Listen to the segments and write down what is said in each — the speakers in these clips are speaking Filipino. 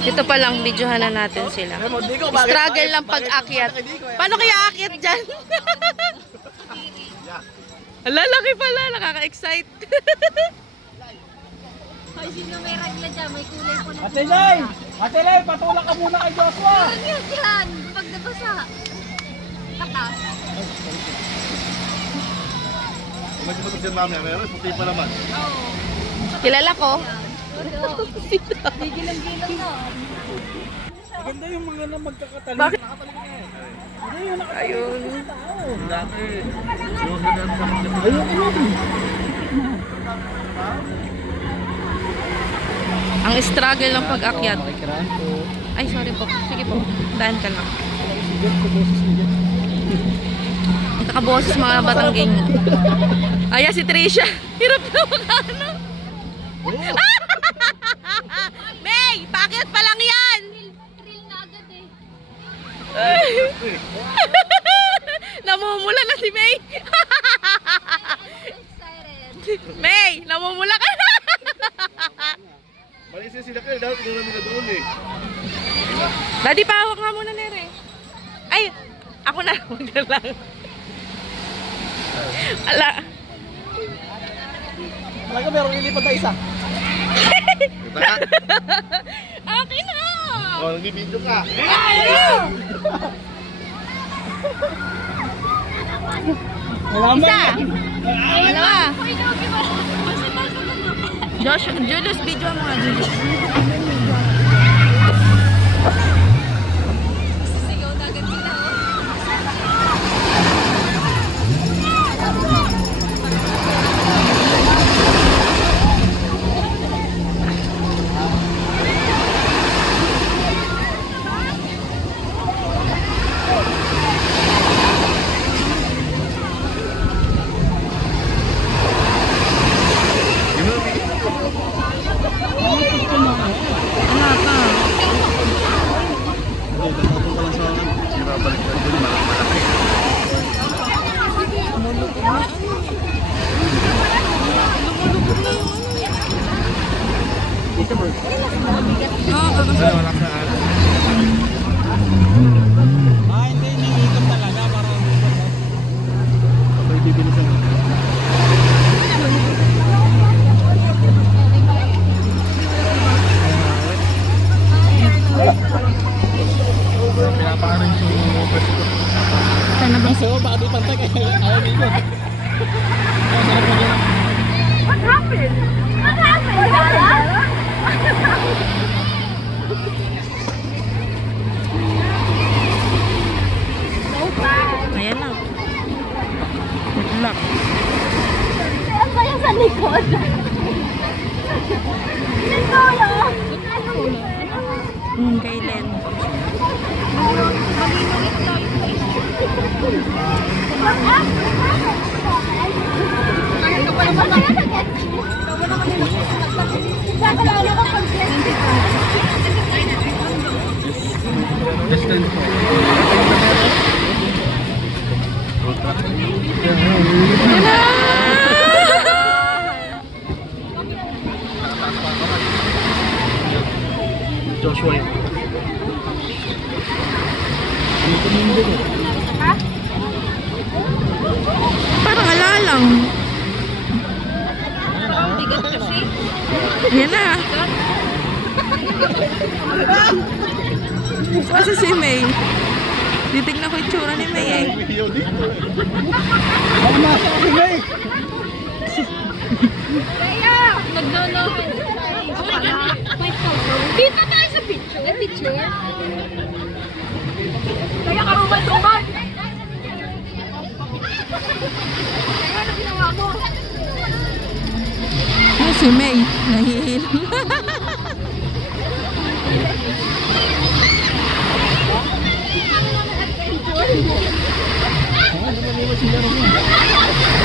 Dito pa lang, videohan na natin sila. Struggle ng pag-akyat. Paano kaya akyat dyan? Ala, laki pala. Nakaka-excite. Ay, sino may ragla dyan? May kulay po na. Ate Lay! Ate Lay, patulak ka muna kay Joshua! Yan, yan! Pag nabasa. Takas. Magpapatid din namin, meron, puti pa naman. Oo. Kilala ko. Gigilang-gilang na. Maganda yung mga na magkakatali. Bakit? Ayun. Ayun. Dati, Ang struggle ng pag-akyat. Ay, sorry po. Sige po. Dahan ka lang. Ang kakaboses mga Batangging. Ayan si Tricia. Hirap na makano. May! Paakyat pa lang yan! Thrill na agad eh. Namumula na si May. Excited. May! Namumula ka na. malisin sila kayo, dahil tinuro nila doon eh. Daddy, pahawak nga muna, Nere. Ay, ako na. Huwag na lang. Ala. Talaga meron lilipad na isa. Kita? Akin na. Oh, nag-video ka. Malaman. Dalawa. Uy, Dogi ba? Josh, Julius, video mo nga, Julius. Sigaw na agad sila. Wala pa. Sira balik ka doon, malaki. Oo, Ay, wala ka ano. Hindi, iniikot talaga para Pwede bilisan mo. Pinaparin yung pwesto ko. Sana ba? So, baka di pantay kaya ayaw ikot. What happened? What happened, Dada? So bad. Ayan na. Good luck. Ano ba yung sa likod? Kailan? Distance po. Joshua yun. Parang alalang. Bigat kasi. Yan na. Kasi si May. Titignan ko yung tsura ni May eh. Video dito. Masa kasi May. Kaya! Nagnolohan. Dito tayo sa picture. Picture? Kaya karuman-tuman! Kaya ano ginawa mo? Ay, si May. Nahihilang.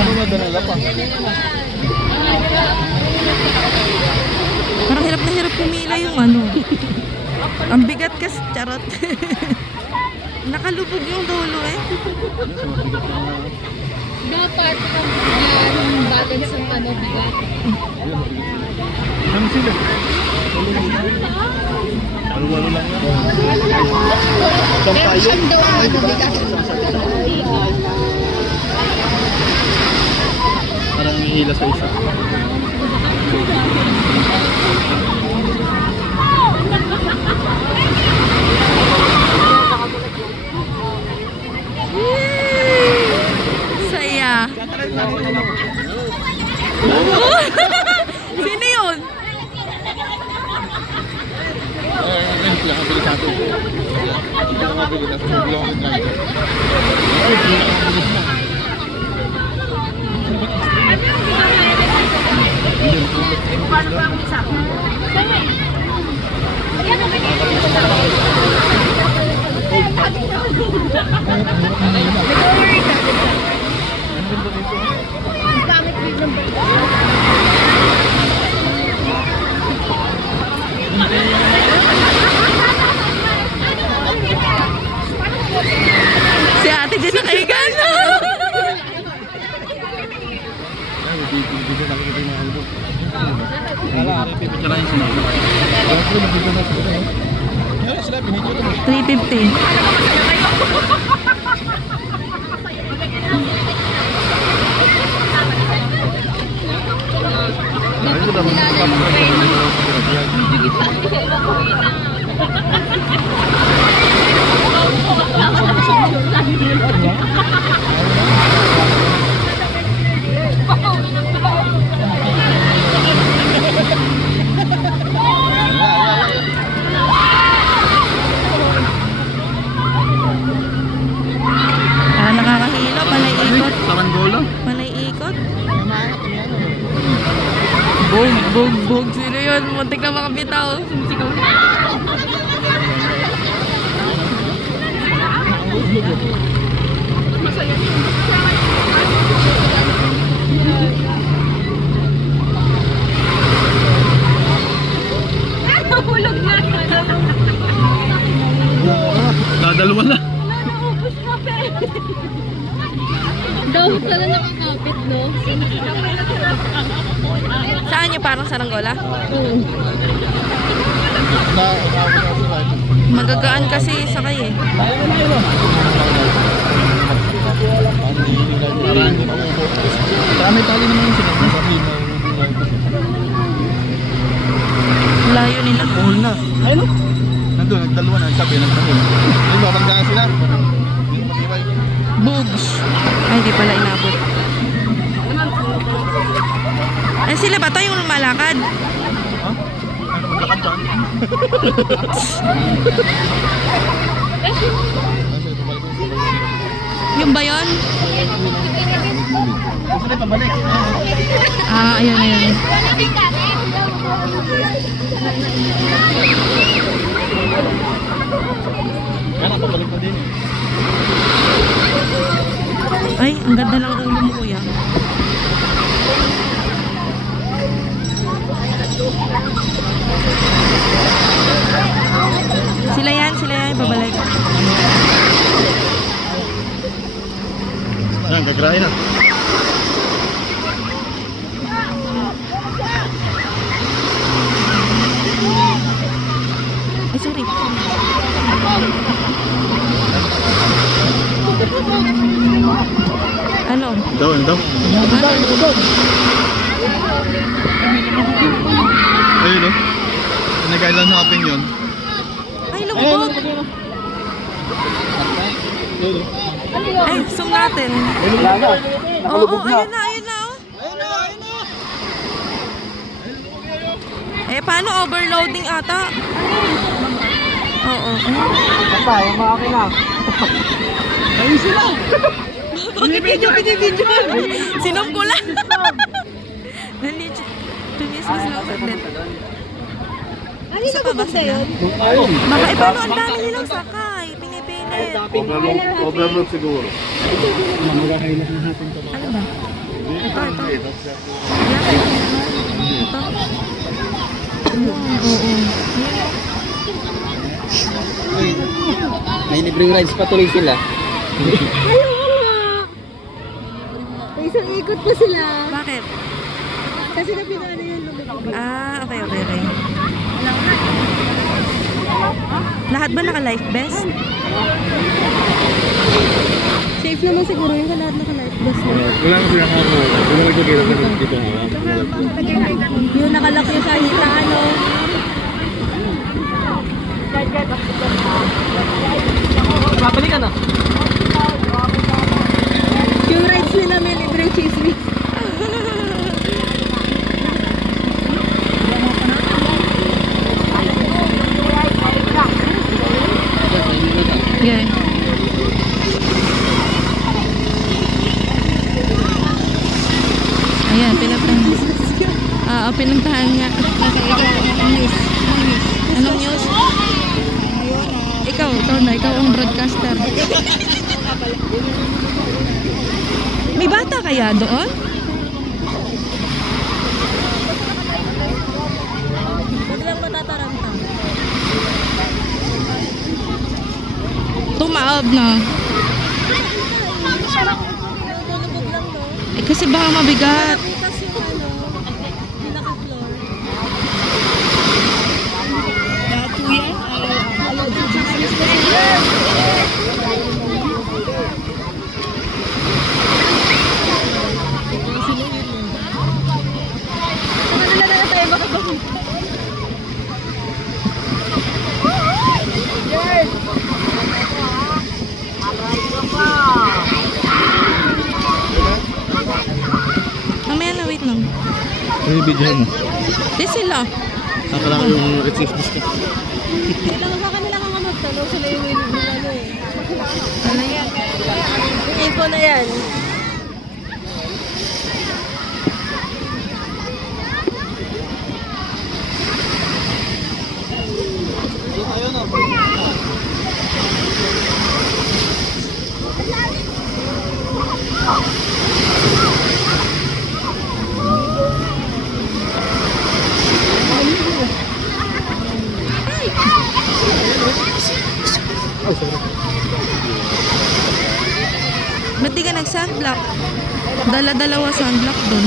Ano ba danala pa? Parang hirap na hirap pumila yung ano. Ang bigat kasi, charot. Nakalubog yung dulo eh. Dapat yung balance ng ano, bigat. Ano sila? Walo-walo lang yan. Pero siyam daw ang ano, bigas. Parang hihila sa isa. Saya. Sino yun? Sila kabili sa atin. Sila kabili sa atin. Sila kabili Si ate dyan nakahiga na. Pipicturean sila. Sila binidyo na. 350. Ito naman. Ah, nakakahilo. Panay ikot. Saranggola. Panay ikot. Bog. Sino yun? Muntik na makabitaw. Nahulog na. Dadalawa na. Naubos na, pero. Daw ka na nakakapit, no? Saan yung parang saranggola? Na Magagaan kasi sakay eh. Marami tali naman yung sila. Layo nila. Buhol na. Ayun o. Nandun, nagdalawa na. Nagsabi, nagdalawa. Ayun, mabanggaan sila. Matibay. Bogs. Ay, di pala inabot. Ay, sila ba to yung malakad? Ha? Ano, maglakad dyan? Yung ba yun? Gusto na pabalik. Ah, ayun. Kaya pabalik na din eh. Ay, ang ganda ng ulo mo, kuya. Sila yan, babalik. Yan, gagrahin na. Ay, sorry. Ano? Daw, daw. Ayun o. Nag-island hopping yun. Ay, lumubog. Ay, zoom natin. Oo, ayun na, oh. Eh, paano overloading ata? Oo. Papa, yung makina. Ayun sila. Binibidyo. Sinom ko lang. Legit. Tumismas lang saglit. Ano yung pa ba sila? Ayun. Baka paano ang dami nilang sakay. Pinipilit. Overload siguro. Ano ba? Ito. Yan. Ito. Oo. May libreng rides pa tuloy sila. May isang ikot pa sila. Bakit? Kasi na pinano yung lumabas. Ah, okay. Lahat ba naka-life vest? Safe naman siguro yung lahat naka-life vest na. Wala nang pinakakuha. Wala nagkakita sa dito ha. Yung nakalak yung sa hita, ano. Babalik ka na. Yung rides nila may libreng chismis. Okay. Ayan, pinuntahan. Pinuntahan nga. News. Anong news? Ikaw ang broadcaster. May bata kaya doon? Huwag lang matataranta. Tumaob na. Nagulubog lang, no? Eh, kasi baka mabigat. Bukas yung ano, yung naka-floor. Mamaya na, wait lang. May video mo. Di sila. Akala ko yung excuse ko. Kailangan sa kanila kang magtanong, sila yung ano eh. Ano yan? Yung info na yan. Ba't di ka nag-sunblock? Dala-dalawa sunblock doon.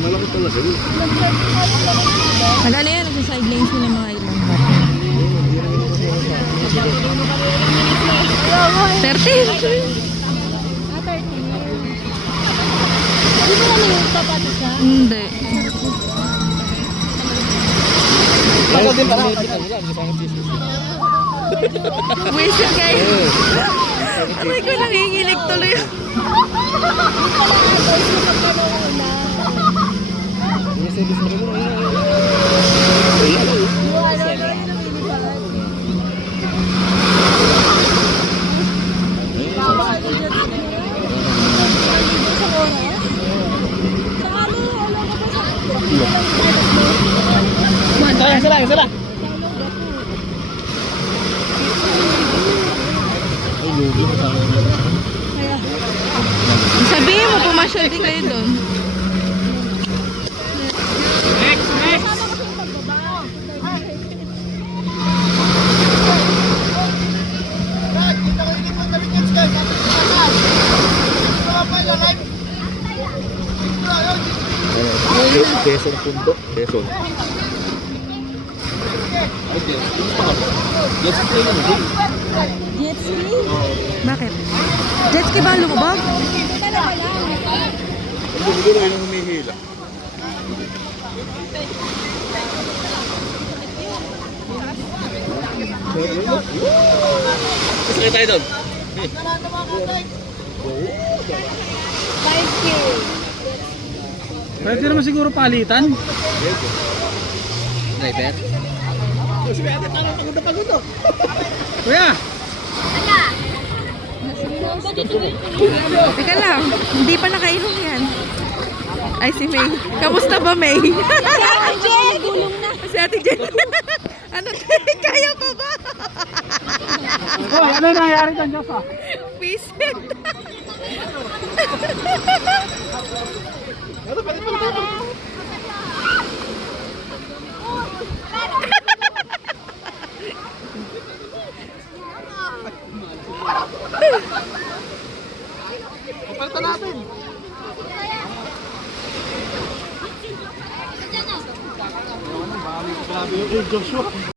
Malaki talaga yun. Magkano yan? Nagsa-sideline sila mga ilang bata. 13? Di ba ano yung papati siya? Hindi. Baka din para. Whistle guys. Aray ko, nangingilig tuloy. Sila. Ay, lugi mo sa akin. Sabihin mo, pumasyal din kayo doon. Quezon Pundo. Quezon. Okay. Let's play na din. Jet ski? Bakit? Jet ski ba lumubog? Talaga lang. Gulo na yung humihila. Sakit tayo doon. 5K. Pwede naman siguro palitan. Sniper? Kuya! Teka lang, hindi pa nakainom yan. Ay, si May. Kamusta ba, May? Si Ate Jen! Gulong na. Si Ate Jen. Ano, kaya pa ba? Oh, ano nangyari dyan, Diyos ah? Visit. Palitan natin. Grabe yung Joshua.